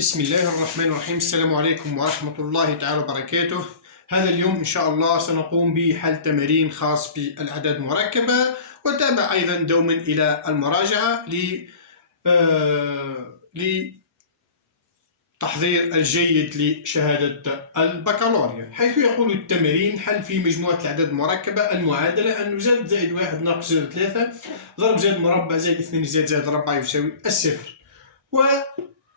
بسم الله الرحمن الرحيم. السلام عليكم ورحمة الله تعالى وبركاته. هذا اليوم إن شاء الله سنقوم بحل تمارين خاص بالأعداد المركبة، وتابع أيضا دوما إلى المراجعة لتحضير الجيد لشهادة البكالوريا، حيث يقول التمارين: حل في مجموعة الأعداد المركبة المعادلة أن زد زائد 1 ناقص زد 3 ضرب زد مربع زائد 2 زائد 4 يساوي الصفر.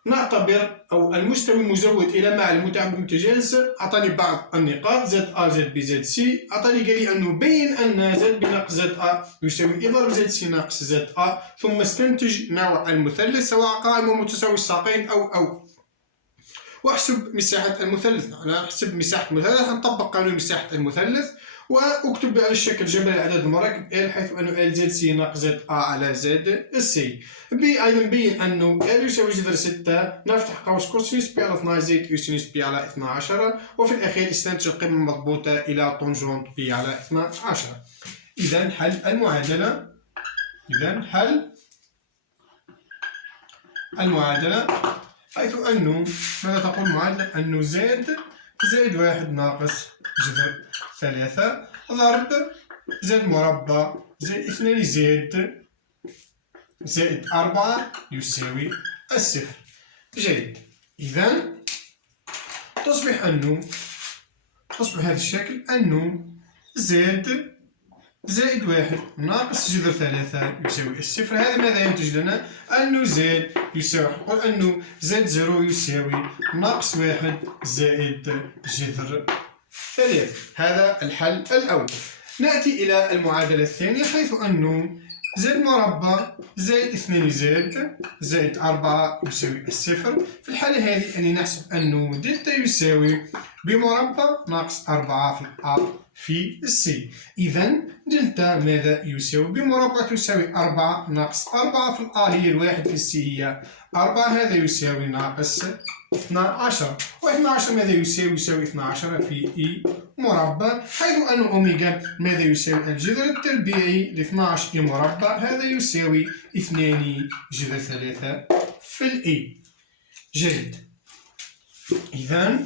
ونعتبر أو المستوي مزود إلى مع المتعامل المتجانس. أعطاني بعض النقاط: زد أ زد بي زد سي. أعطاني قال لي أنه بين أن زد بناقص زد أ يساوي إضرب زد سي ناقص زد أ، ثم استنتج نوع المثلث سواء قائم ومتساوي الساقين أو واحسب مساحة المثلث. أنا أحسب مساحة المثلث، نطبق قانون مساحة المثلث واكتب على الشكل جبل الاعداد المركب ال، حيث انه ال زد سي ناقص زد ا على زد سي. ايضا بين انه ال يساوي جذر 6، نفتح قوس كوسينوس بي على 12 زائد كوسينوس بي على 12، وفي الاخير استنتج القيمه المضبوطه الى طونجونت بي على 12. اذا حل المعادله. حيث انه ماذا تقول المعادله؟ انه زد زائد 1 ناقص جذر 3 ضرب زد مربع زائد 2 زائد 4 يساوي الصفر. جيد. إذا تصبح هذا الشكل أنه زد زائد 1 ناقص جذر 3 يساوي الصفر. هذا ماذا ينتج لنا؟ أنه زد يساوي، نقول أنه زد 0 يساوي ناقص 1 زائد جذر 3. هذا الحل الأول. نأتي إلى المعادلة الثانية، حيث أنه زد مربع زائد 2 زائد 4 يساوي الصفر. في الحالة هذه أني نحسب أنه دلتا يساوي بمربع ناقص 4 في الأ في السي. إذا دلتا ماذا يساوي؟ بمربع تساوي 4 ناقص 4 في الأ هي الواحد في السي هي 4، هذا يساوي ناقص 12. و12 ماذا يساوي؟ يساوي 12 في إي مربع، حيث أن أوميغا ماذا يساوي؟ الجذر التربيعي ل 12 إي مربع، هذا يساوي 2 جذر 3 في الإي. جيد. إذا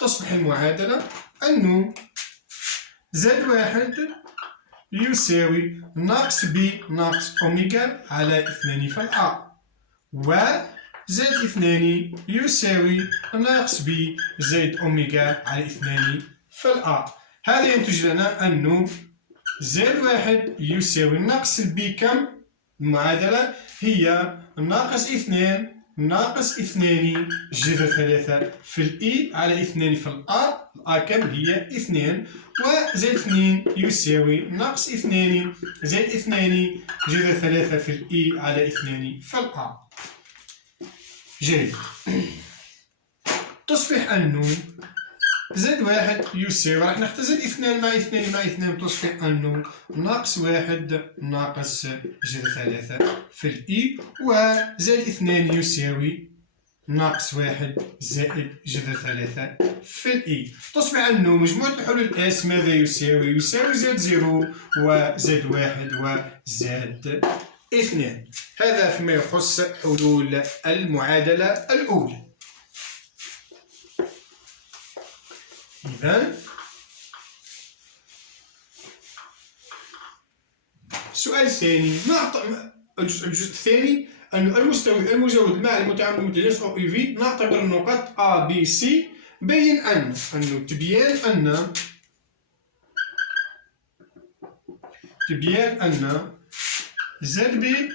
تصبح المعادلة أنه زد 1 يساوي ناقص بي ناقص أوميغا على 2 في الأ، و زد 2 يساوي ناقص بي زائد أوميغا على 2 في الأ. هذا ينتج لنا أنه زد 1 يساوي ناقص البي كم؟ المعادلة هي ناقص 2 جذر 3 في الإي على 2 في الأ. الأ كم؟ هي 2. وزائد 2 يساوي ناقص 2 زائد 2 جذر 3 في الإي على 2 في الأ. جيد. تصبح أنه زد 1 يساوي، راح نختزل 2 مع 2 مع 2، تصبح أنه ناقص 1 ناقص جذر 3 في الإي، وزائد 2 يساوي ناقص 1 زائد جذر 3 في الإي. تصبح أنه مجموعة الحلول الإس ماذا يساوي؟ يساوي زد 0 وزد 1 وزد 2. هذا فيما يخص حلول المعادلة الأولى. إذا السؤال الثاني، الجزء الثاني أن المستوي المجاوز مع المتعامل المتجانس أو إي في، نعتبر النقاط A B C. بين تبيان أن زد بي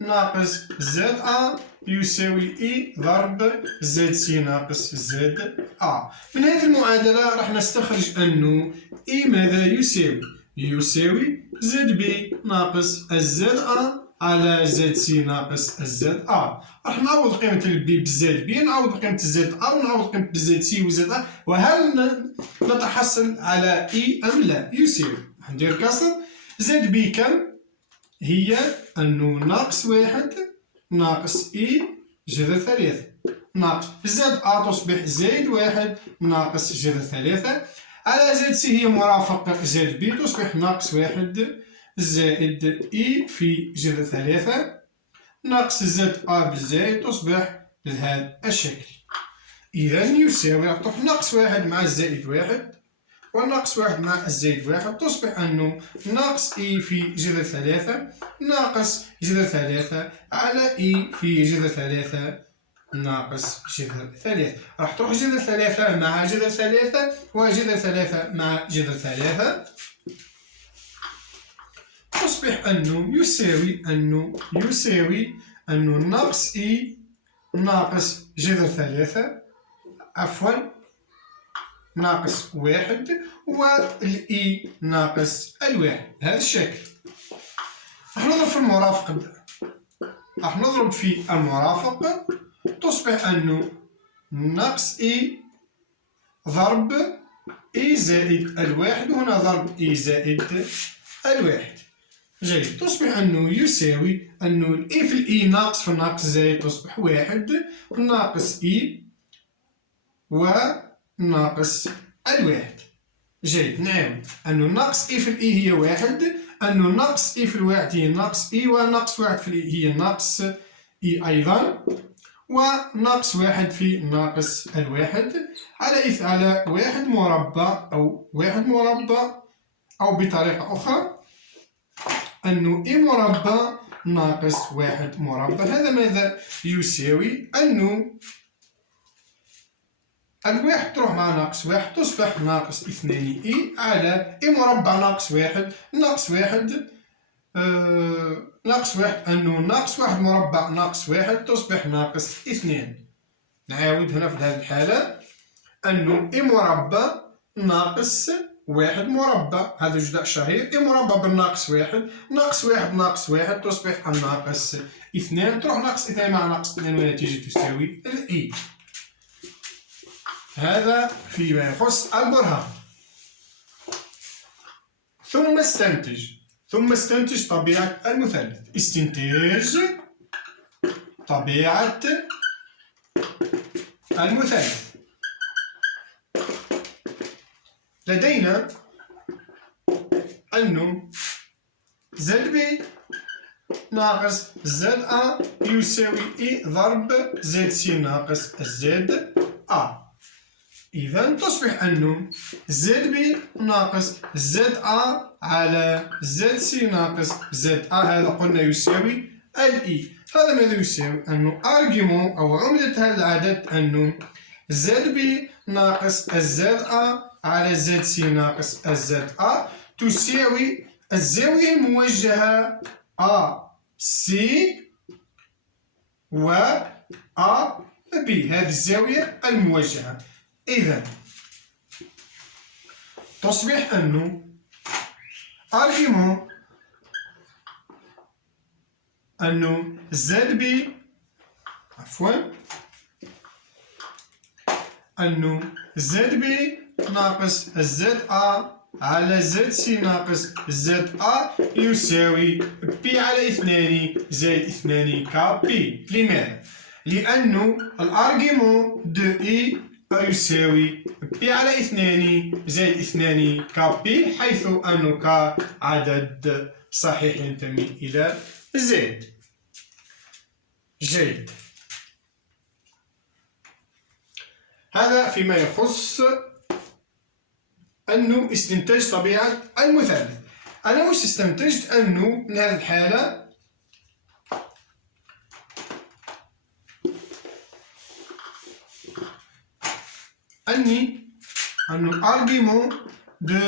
ناقص زد أ يساوي إي ضرب زد سي ناقص زد أ. من هذه المعادلة راح نستخرج أنه إي ماذا يساوي؟ يساوي زد بي ناقص الزد أ على زد سي ناقص الزد أ. راح نعوض قيمة البي بزد بي، نعوض قيمة الزد أ ونعوض قيمة الزد سي وزد أ، وهل نتحصل على إي أم لا؟ يساوي، ندير كسر زد بي كم؟ هي أنه ناقص 1 ناقص إي جذر 3 ناقص زد أ تصبح زائد 1 ناقص جذر 3 على زد سي هي مرافق زد بي، تصبح ناقص 1 زائد إي في جذر 3 ناقص زد أ بالزائد، تصبح لهذا الشكل. إذا يساوي تروح ناقص واحد مع الزائد واحد وناقص واحد مع الزائد واحد، تصبح أنه ناقص إي في جذر ثلاثة ناقص جذر ثلاثة على إي في جذر ثلاثة ناقص جذر ثلاثة. راح تروح جذر ثلاثة مع جذر ثلاثة وجذر ثلاثة مع جذر ثلاثة، تصبح أنه يساوي أنه ناقص إي ناقص جذر ثلاثة ناقص واحد والإي ناقص الواحد. هذا الشكل. راح نضرب في المرافق تصبح أنه ناقص إي ضرب إي زائد الواحد، وهنا ضرب إي زائد الواحد. جيد. تصبح أنه يساوي أنه الإي في الإي ناقص في الناقص زائد تصبح واحد ناقص إي وناقص الواحد. جيد. نعاود أنه ناقص إي في الإي هي واحد، أنه ناقص إي في الواحد هي ناقص إي، وناقص واحد في الإي هي ناقص إي أيضا، وناقص واحد في ناقص الواحد على واحد مربع أو بطريقة أخرى أنه إي مربع ناقص واحد مربع. هذا ماذا يساوي؟ أنه الواحد تروح مع ناقص واحد تصبح ناقص اثنان إي على إي مربع ناقص واحد ناقص واحد أنه ناقص واحد مربع ناقص واحد تصبح ناقص اثنان. نعاود هنا في هذه الحالة أنه إي مربع ناقص واحد مربع، هذا جداء شهير، إي مربع بالناقص واحد ناقص واحد تصبح الناقص اثنان، تروح ناقص اثنان مع ناقص اثنان والنتيجة تساوي الإي. هذا فيما يخص البرهان. ثم استنتج طبيعة المثلث. استنتاج طبيعة المثلث. لدينا أنه زد بي ناقص زد أ يساوي إي ضرب زد سي ناقص زد أ. إذا تصبح أنه زد بي ناقص زد أ على زد سي ناقص زد أ، هذا قلنا يساوي الإي. هذا ماذا يساوي؟ أنه أرجيمون أو عمدة هذا العدد أنه زد بي ناقص الزد أ على زد سي ناقص الزد أ تساوي الزاوية الموجهة أ سي و أ بي، هذه الزاوية الموجهة. إذا تصبح أنه أرجيمون أنه زد بي أنه زد بي ناقص زد أ على زد سي ناقص زد أ يساوي بي على اثنان زائد اثنان ك بي. لماذا؟ لأنه الأرجيمون دو إي يساوي بي على اثنان زائد اثنان ك بي، حيث أنه ك عدد صحيح ينتمي إلى زد. جيد. هذا فيما يخص أنه استنتاج طبيعة المثلث. أنا واش استنتجت؟ أنه من هذه الحالة أنه أرجيمون دو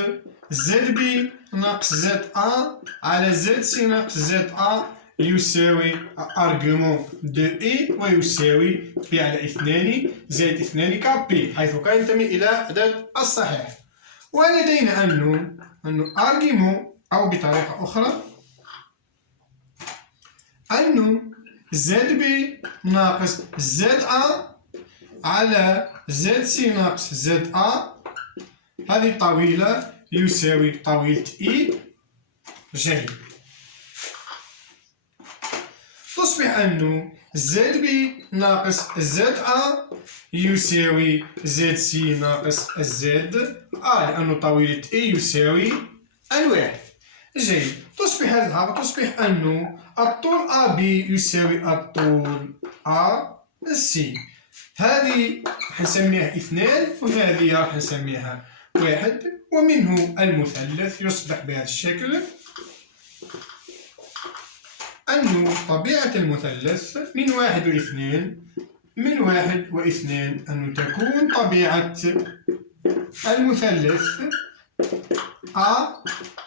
زد بي ناقص زد أ على زد سي ناقص زد أ يساوي أرجيمون دو إي ويساوي بي على اثنان زائد اثنان ك بي، حيث ك ينتمي إلى عدد الصحيح. ولدينا أنه أرجيمون أو بطريقة أخرى أنه زد بي ناقص زد أ على زد سي ناقص زد أ، هذه طويلة يساوي طويلة إي. جيد. تصبح أنه زد بي ناقص زد أ يساوي زد سي ناقص زد أ، لأنه طويلة إي يساوي الواحد. جيد. تصبح هذه تصبح أنه الطول أ بي يساوي الطول أ سي. هذه راح نسميها 2 وهذه راح نسميها 1، ومنه المثلث يصبح بهذا الشكل أن طبيعة المثلث من 1 و2 من 1 و2 أن تكون طبيعة المثلث A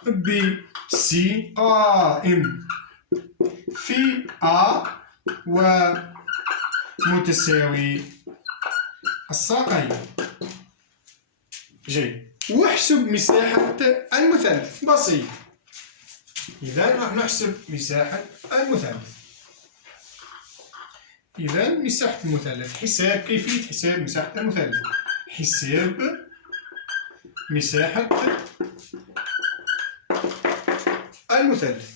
B C قائم في A ومتساوي الساقين. جيد. واحسب مساحة المثلث. بسيط. إذا راح نحسب مساحة المثلث. إذا مساحة المثلث. كيفية حساب مساحة المثلث؟ حساب مساحة المثلث.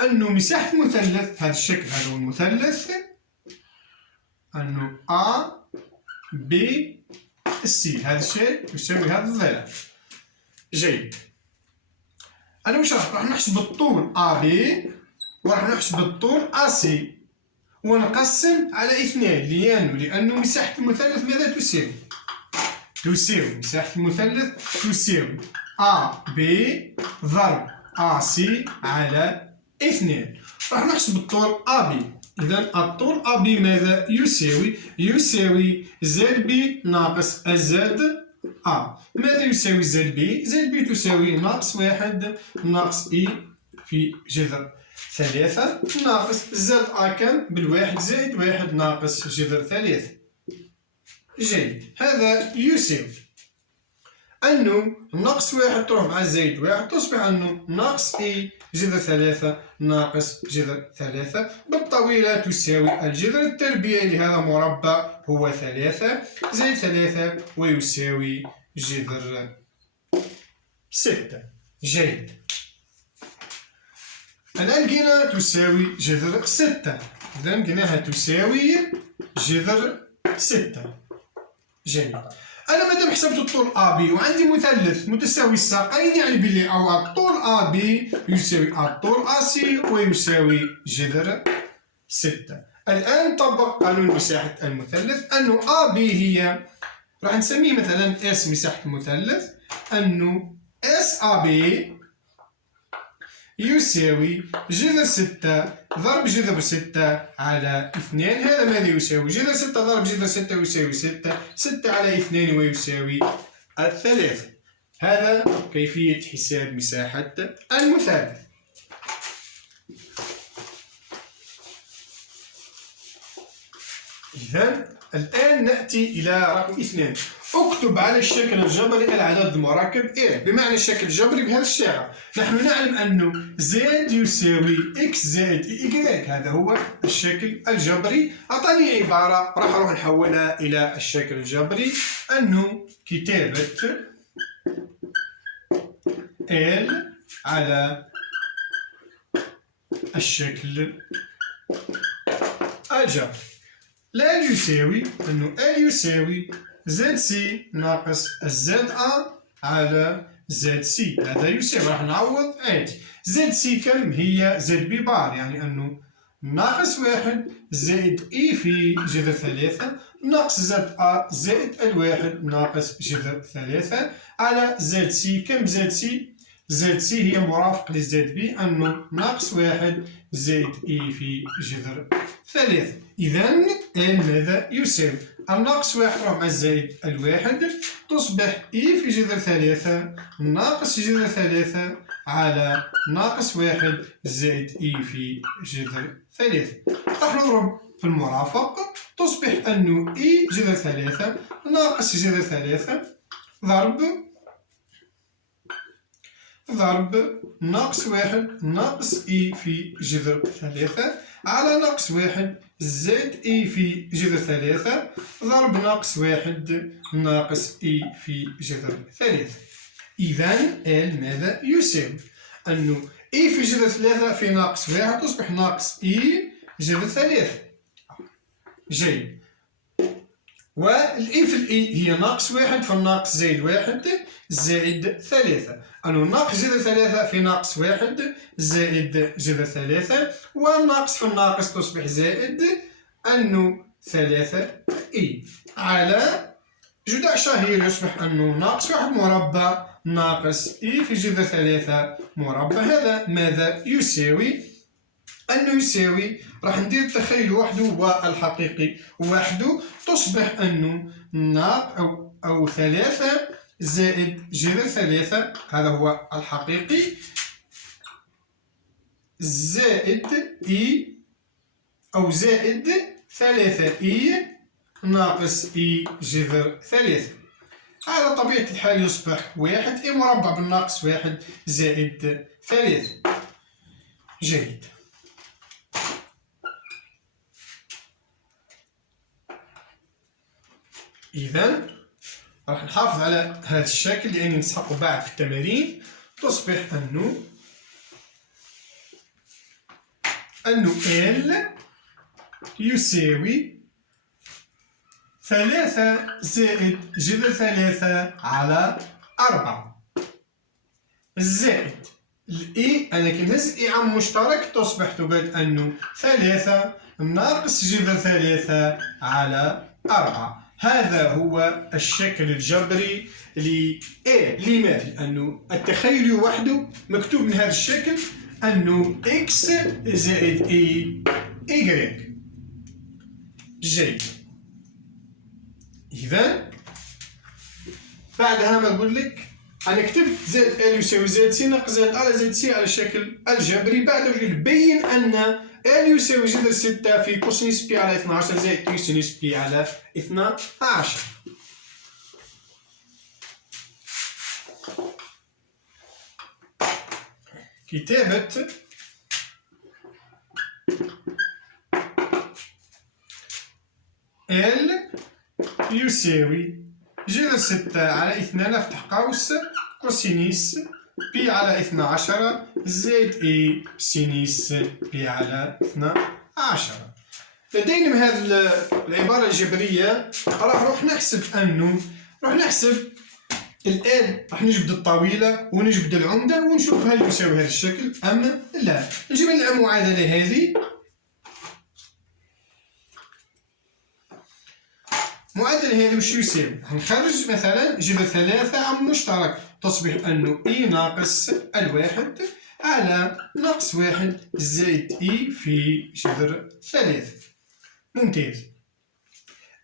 أنه مساحة المثلث هذا الشكل، هذا هو المثلث، أنه A B C هذا الشيء يساوي هذا الضلع. جيد. أنا واش راح نحسب الطول AB وراح نحسب الطول AC ونقسم على 2 لأنه مساحة المثلث ماذا تساوي؟ تساوي مساحة المثلث تساوي AB ضرب AC على 2. راح نحسب الطول AB. إذا الطول AB ماذا يساوي؟ يساوي ZB ناقص ZA. ماذا يساوي ZB؟ ZB تساوي ناقص 1 ناقص E في جذر 3 ناقص ZA كم؟ بالواحد زائد 1 ناقص جذر 3. جيد. هذا يساوي أنه ناقص 1 تروح مع زائد 1 تصبح أنه ناقص E جذر 3 ناقص جذر 3 بالطويلة تساوي الجذر التربيعي لهذا مربع هو 3 زائد 3 ويساوي جذر 6. جيد. الآن لقينا تساوي جذر 6. إذا لقيناها تساوي جذر 6. جيد. أنا مادام حسبت الطول AB وعندي مثلث متساوي الساقين يعني بلي الطول AB يساوي الطول AC ويساوي جذر 6. الآن نطبق قانون مساحة المثلث أنه AB هي راح نسميه مثلا S مساحة المثلث أنه SAB يساوي جذر 6 ضرب جذر 6 على 2. هذا ماذا يساوي؟ جذر 6 ضرب جذر 6 يساوي 6. 6 على 2 ويساوي 3. هذا كيفية حساب مساحة المثلث. إذا الآن نأتي إلى رقم 2. اكتب على الشكل الجبري العدد المركب A بمعنى الشكل الجبري بهذا الشعر. نحن نعلم أنه Z يساوي X زائد Y. هذا هو الشكل الجبري. أعطاني عبارة راح نروح نحولها إلى الشكل الجبري أنه كتابة L على الشكل الجبري. لا يساوي أنه L يساوي ZC ناقص ZA على ZC. هذا يساوي راح نعوض عادي. ZC كم هي ZB بار يعني أنه ناقص 1 زائد E في جذر 3 ناقص ZA زائد الواحد ناقص جذر 3 على ZC. كم ZC؟ ZC هي مرافق لZB أنه ناقص 1 زائد E في جذر 3. إذا ماذا يساوي؟ الناقص 1 راح مع الزائد الواحد تصبح E في جذر 3 ناقص جذر 3 على ناقص 1 زائد E في جذر 3. راح نضرب في المرافق تصبح أنه E جذر 3 ناقص جذر 3 ضرب ناقص 1 ناقص E في جذر 3 على ناقص 1 زائد E في جذر 3 ضرب ناقص 1 ناقص E في جذر 3. إذا L ماذا يساوي؟ أنه E في جذر 3 في ناقص 1 تصبح ناقص E جذر 3. جيد. والإي في الإي هي ناقص 1 فالناقص زائد 1 زائد 3. أنه ناقص جذر 3 في ناقص 1 زائد جذر 3 والناقص في الناقص تصبح زائد. أنه 3 إي على جذر عشرة يصبح أنه ناقص 1 مربع ناقص إي في جذر 3 مربع. هذا ماذا يساوي؟ أنه يساوي راح ندير التخيل وحده والحقيقي وحده، تصبح أنه أو 3 زائد جذر 3 هذا هو الحقيقي زائد إي أو زائد 3 إي ناقص إي جذر 3. على طبيعة الحال يصبح 1 إي مربع بالناقص 1 زائد 3. جيد. إذا راح نحافظ على هذا الشكل لأني نسحقه بعد في التمارين. تصبح أنه L يساوي 3 زائد جذر 3 على 4 زائد الإي. أنا كي نهز إي عام مشترك تصبح تقعد أنه 3 ناقص جذر 3 على 4. هذا هو الشكل الجبري ل A. لماذا؟ لأنه التخيل وحده مكتوب من هذا الشكل أنه x زائد y. جيد. إذا بعدها ما نقول لك أنا كتبت زائد L يساوي زائد C ناقص زائد A زائد C على الشكل الجبري. بعد بين أن L يساوي جذر 6 في كوسينوس بي على 12 زائد كوسينوس بي على 12. كتابة L يساوي جذر 6 على 2 افتح قوس كوسينوس بي على 12 زائد اي سينوس بي على 12. لدينا من هذه العبارة الجبرية راح نحسب الآن راح نجبد الطويلة ونجبد العمدة ونشوف هل يساوي هذا الشكل أم لا. نجيب المعادلة هذه. المعادلة هذه وش يساوي؟ نخرج مثلا جذر 3 عم مشترك تصبح أنه إي ناقص الواحد على ناقص 1 زائد إي في جذر 3. ممتاز.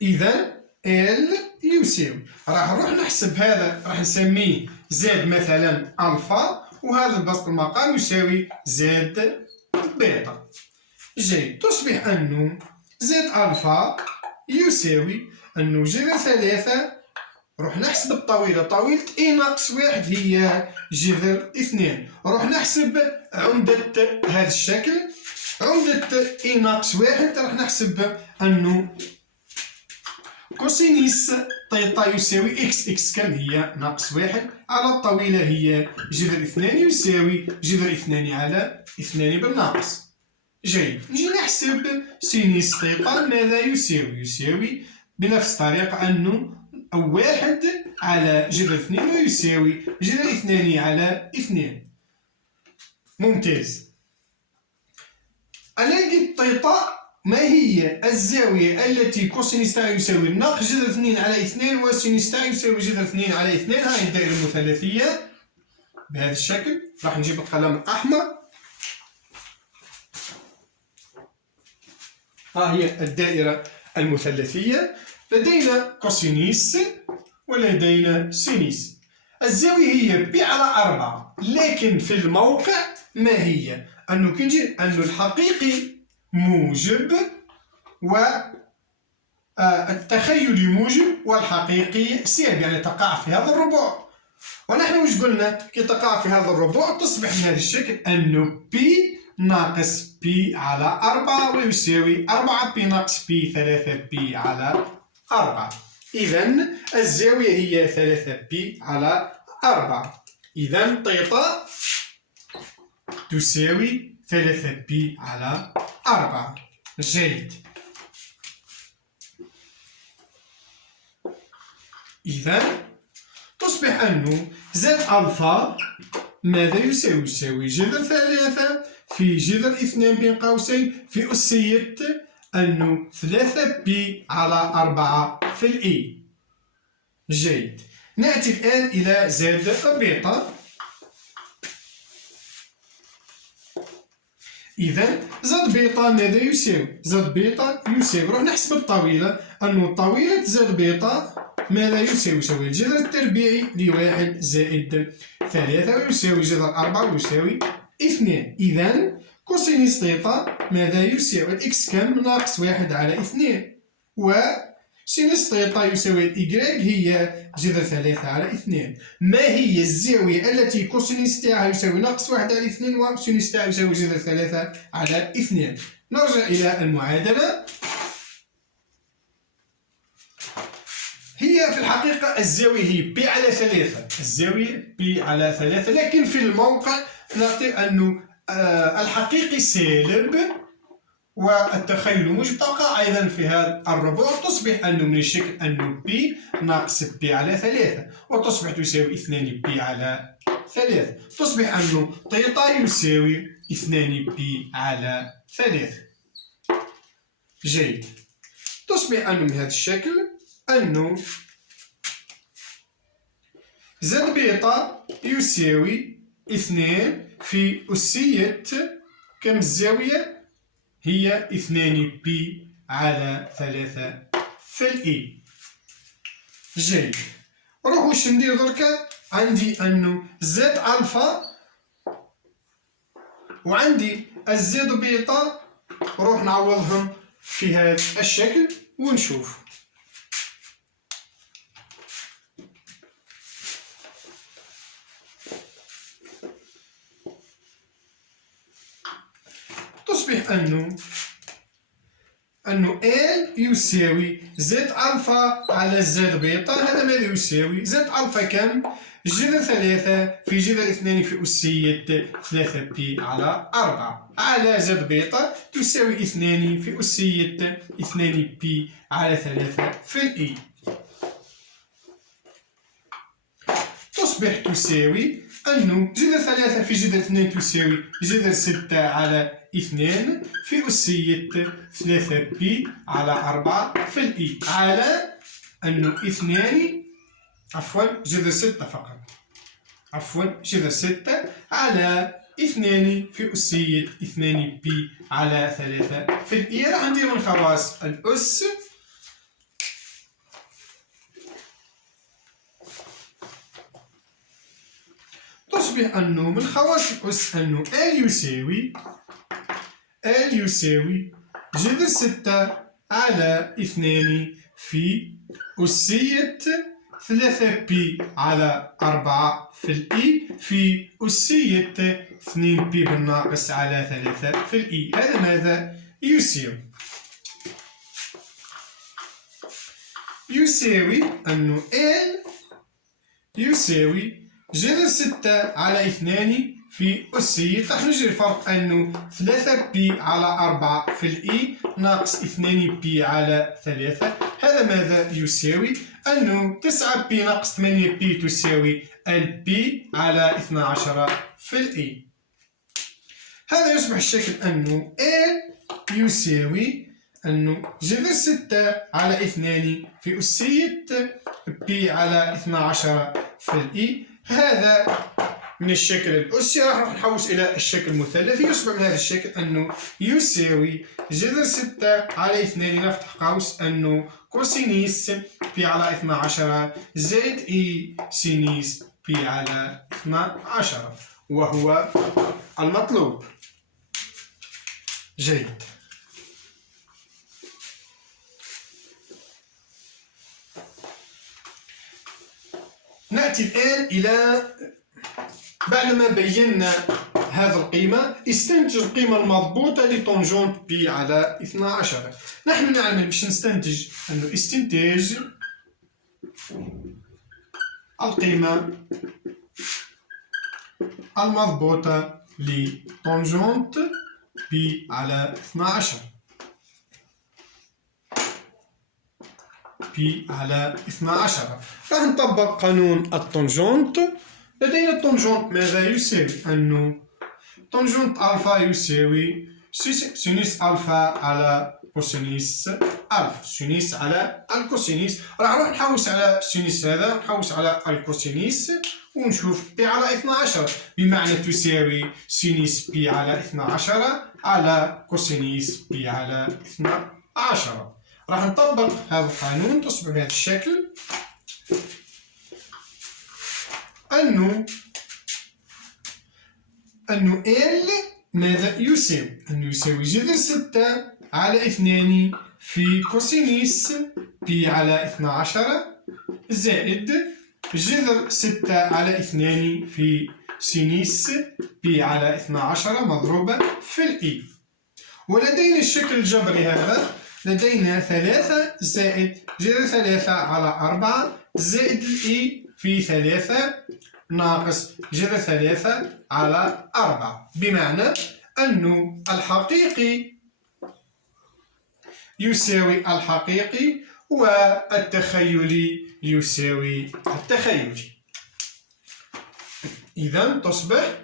إذا L يساوي راح نروح نحسب هذا راح نسميه زاد مثلا ألفا وهذا البسط المقام يساوي زاد بيتا. جيد. تصبح أنه زاد ألفا يساوي أنه جذر 3 روح نحسب الطويلة. طويلة إي ناقص 1 هي جذر 2. روح نحسب عمدة هذا الشكل. عمدة إي ناقص 1 راح نحسب أنه كوسينوس طيطا يساوي إكس كم هي ناقص 1 على الطويلة هي جذر 2 يساوي جذر 2 على 2 بالناقص. جيد. نجي نحسب سينوس طيطا ماذا يساوي بنفس الطريقة أنه 1 على جذر 2 ويساوي جذر 2 على 2. ممتاز. أنا لقيت طيطا ما هي الزاوية التي كوسينوس تاعها يساوي ناقص جذر 2 على 2 وسينوس تاعها يساوي جذر 2 على 2. هاي الدائرة المثلثية بهذا الشكل. راح نجيب القلم الأحمر. ها هي الدائرة المثلثية. لدينا كوسينوس ولدينا سينوس. الزاوية هي بي على 4 لكن في الموقع ما هي؟ أنه كنجي أنه الحقيقي موجب والتخيلي موجب والحقيقي سالب يعني تقع في هذا الربع. ونحن وش قلنا؟ كي تقع في هذا الربع تصبح من هذا الشكل أنه بي ناقص بي على 4 ويساوي 4 بي ناقص بي 3 بي على 4. إذا الزاوية هي 3 بي على 4. إذا طيطا تساوي 3 بي على 4. جيد. إذا تصبح أنه زد ألفا ماذا يساوي؟ جذر 3 في جذر 2 بين قوسين في أسية أنه 3 بي على 4 في الإي. جيد. نأتي الآن إلى زد بيتا. إذا زد بيتا ماذا يساوي؟ زد بيتا يساوي، نروح نحسب الطويلة، أنه طويلة زد بيتا ماذا يساوي؟ يساوي الجذر التربيعي لواحد زائد 3 ويساوي جذر 4 ويساوي 2. إذا كوسينيس ثيتا ماذا يساوي؟ الإكس كم؟ ناقص 1 على 2. و سينوس ثيتا يساوي الإيكغيك هي جذر 3 على 2. ما هي الزاوية التي كوسينوس تاعها يساوي ناقص 1 على 2 وسينوس تاعها يساوي جذر 3 على 2؟ نرجع إلى المعادلة. هي في الحقيقة الزاوية هي بي على 3، الزاوية بي على 3، لكن في الموقع نعطي أنه الحقيقي سالب والتخيل موجب. تلقى أيضا في هذا الربع تصبح أنه من الشكل أنه بي ناقص بي على 3 وتصبح تساوي 2 بي على 3. تصبح أنه تيتا يساوي 2 بي على 3. جيد. تصبح أنه من هذا الشكل أنه زد بيتا يساوي 2 في أسية كم الزاوية؟ هي 2 بي على 3 في الإي. جيد. روح واش ندير دركا؟ عندي أنه زد ألفا وعندي الزد بيتا، روح نعوضهم في هذا الشكل ونشوف. تصبح أنه L يساوي زد ألفا على زد بيتا. هذا ماذا يساوي؟ زد ألفا كم؟ جذر 3 في جذر 2 في أسية 3 بي على 4 على زد بيتا تساوي 2 في أسية 2 بي على 3 في الإي. تصبح تساوي أنه جذر 3 في جذر 2 تساوي جذر 6 على 2 في أسية 3 بي على 4 في الإي على أنه 2 جذر 6 فقط، جذر 6 على 2 في أسية 2 بي على 3 في الإي. راح ندير من خواص الأس. تصبح أنه من خواص الأس أنه L يساوي جذر 6 على 2 في أسية 3 بي على 4 في الإي في أسية 2 بي بالناقص على 3 في الإي. هذا ماذا يساوي أنه L يساوي جذر 6 على 2 في أسية، راح نجري الفرق أنه 3 بي على 4 في الإي ناقص 2 بي على 3. هذا ماذا يساوي؟ أنه 9 بي ناقص 8 بي تساوي البي على 12 في الإي. هذا يصبح الشكل أنه L يساوي أنه جذر 6 على 2 في أسية بي على 12 في الإي. هذا من الشكل الأسي. راح نحوس إلى الشكل المثلثي. يصبح من هذا الشكل أنه يساوي جذر 6 على 2 نفتح قوس أنه كوسينيس بي على 12 زائد إي سينيس بي على 12 وهو المطلوب. جيد. نأتي الآن إلى بعدما بينا هذه القيمة استنتج القيمة المضبوطة لطنجونت بي على 12. نحن نعمل باش نستنتج أنه استنتاج القيمة المضبوطة لطنجونت بي على 12 بي على 12. راح نطبق قانون الطنجونت. لدينا الطنجونت ماذا يساوي؟ أنه طنجونت ألفا يساوي سينوس ألفا على كوسينيس ألفا، سينوس على الكوسينيس. راح نروح نحوس على السينوس هذا، نحوس على الكوسينيس ونشوف بي على 12 بمعنى تساوي سينوس بي على 12 على كوسينيس بي على 12. راح نطبق هذا القانون تصبح بهذا الشكل أنه ال ماذا يساوي؟ أنه يساوي جذر 6 على 2 في كوسينيس بي على 12 زائد جذر 6 على 2 في سينيس بي على 12 مضروبة في الإي. ولدينا الشكل الجبري هذا، لدينا 3 زائد جذر 3 على 4 زائد الإي في 3 ناقص جذر 3 على 4، بمعنى أن الحقيقي يساوي الحقيقي والتخيلي يساوي التخيلي. إذا تصبح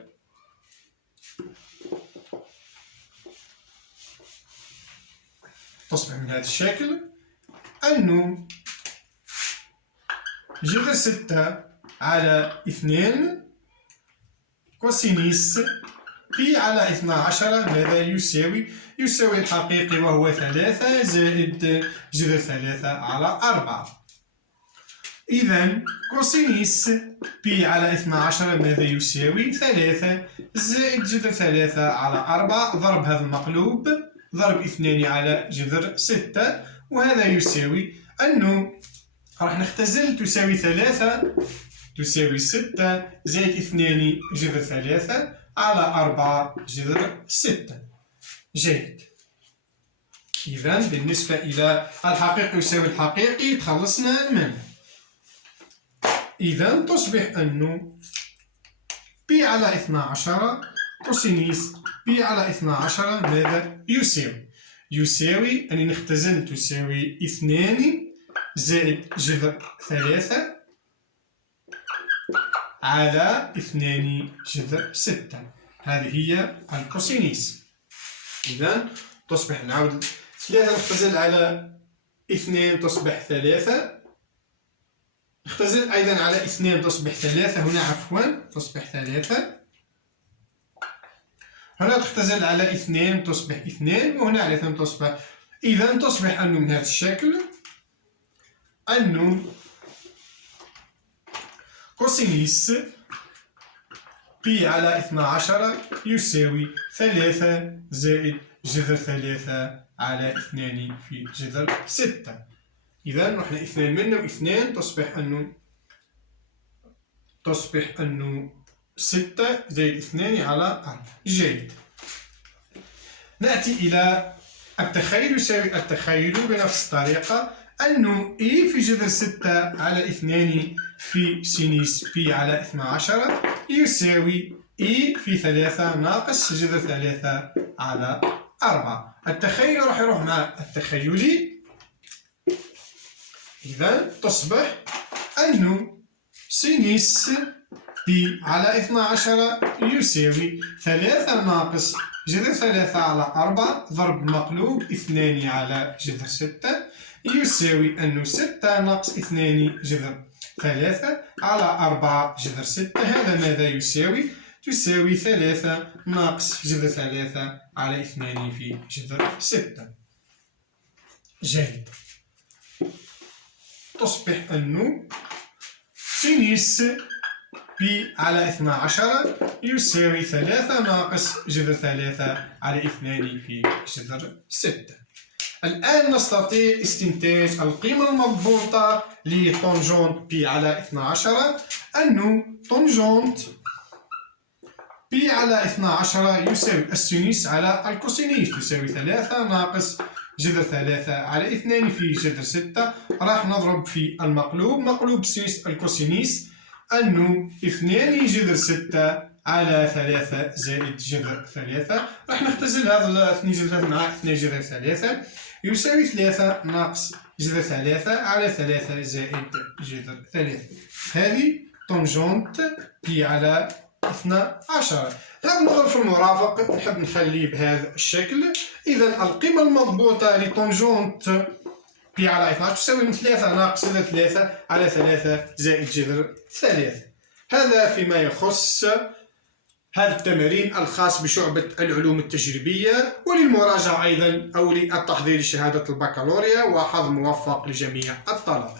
من هذا الشكل أنه جذر 6 على 2 كوسينيس بي على 12 ماذا يساوي؟ يساوي الحقيقي وهو 3 زائد جذر 3 على 4. إذا كوسينيس بي على 12 ماذا يساوي؟ 3 زائد جذر 3 على 4 ضرب هذا المقلوب ضرب 2 على جذر 6، وهذا يساوي أنه راح نختزل تساوي 3 تساوي 6 زائد 2 جذر 3 على 4 جذر 6. جيد. إذا بالنسبة إلى الحقيقي يساوي الحقيقي تخلصنا منه. إذا تصبح أنه بي على 12 كوسينيس بي على 12 ماذا يساوي؟ يساوي أني نختزل تساوي 2 زائد جذر 3 على 2 جذر 6. هذه هي الكوسينيس. إذا تصبح نعاود 3 نختزل على 2 تصبح 3، نختزل أيضا على 2 تصبح 3 هنا عفوا تصبح 3، هنا تختزل على 2 تصبح 2، وهنا على 2 تصبح. إذا تصبح أنه من هذا الشكل أنه كوسينيس بي على 12 يساوي 3 زائد جذر 3 على 2 في جذر 6. إذا رحنا 2 منه و2 تصبح أنه 6 زائد 2 على 4. جيد. نأتي إلى التخيل يساوي التخيل بنفس الطريقة، أنه إي في جذر 6 على 2 في سينيس بي على 12 يساوي إي في 3 ناقص جذر 3 على 4. التخيل راح يروح مع التخيلي. إذا تصبح أنه سينيس بي على 12 يساوي 3 ناقص جذر 3 على 4 ضرب مقلوب 2 على جذر 6 يساوي أنه 6 ناقص 2 جذر 3 على 4 جذر 6. هذا ماذا يساوي؟ تساوي 3 ناقص جذر 3 على 2 في جذر 6. جيد. تصبح أنه سينيس بي على 12 يساوي 3 ناقص جذر 3 على 2 في جذر 6. الآن نستطيع استنتاج القيمة المضبوطة لطنجونت بي على 12، أنه طنجونت بي على 12 يساوي السينوس على الكوسينيس تساوي 3 ناقص جذر 3 على 2 في جذر 6. راح نضرب في المقلوب مقلوب سينوس الكوسينيس أنه 2 جذر 6 على 3 زائد جذر 3. راح نختزل هذا 2 جذر 3 مع 2 جذر 3 يساوي 3 ناقص جذر 3 على 3 زائد جذر 3. هذه طنجونت بي على 12. هذا المضرب في المرافق نحب نخليه بهذا الشكل. إذا القيمة المضبوطة لطنجونت بي على 12 تساوي من 3 ناقص 3 على 3 زائد جذر 3. هذا فيما يخص هذا التمرين الخاص بشعبة العلوم التجريبية. وللمراجعة أيضا أو للتحضير لشهادة البكالوريا، وحظ موفق لجميع الطلبة.